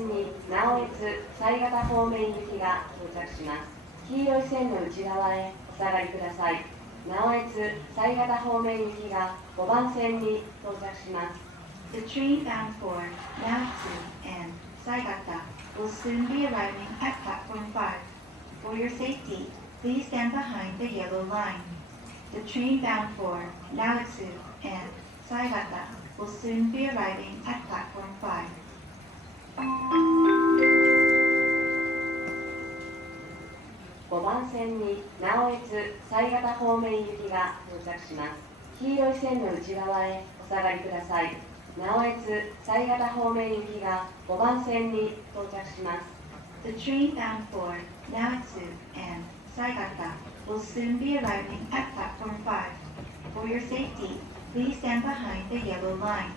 線に直江津犀潟方面行きが到着します。黄色い線の内側へお下がりください。直江津犀潟方面行きが5番線に到着します。The train bound for Naoitsu and Saigata will soon be arriving at platform 5. For your safety, please stand behind the yellow line. The train bound for Naoitsu and Saigata will soon be arriving at platform 5. 5番線に直江津犀潟方面行きが到着します。黄色い線の内側へお下がりください。直江津犀潟方面行きが5番線に到着します。The train bound for Naoitsu and Saigata will soon be arriving at platform 5. For your safety, please stand behind the yellow line.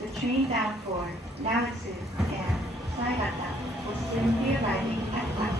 The train bound for Naoitsu and Saigata will soon be arriving at platform